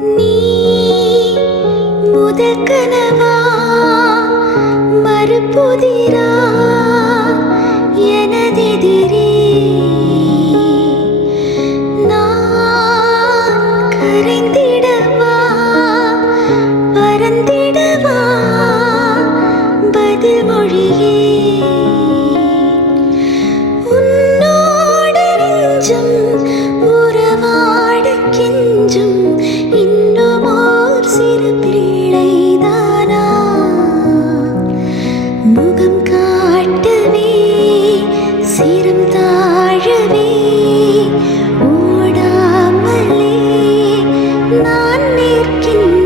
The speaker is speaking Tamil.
நீ முதல் கனவா மறுபுதிரா எனதெதிரே நான் கரைந்திடவா பறந்திடவா பதில் மொழியே உன்னோடு நெஞ்சம் உறவாட கெஞ்சும் இன்னும் ஓர் சிறு பிள்ளைதானா முகம் காட்டவே சிரம் தாழவே ஓடாமலே நான் நிற்கின்றேன்.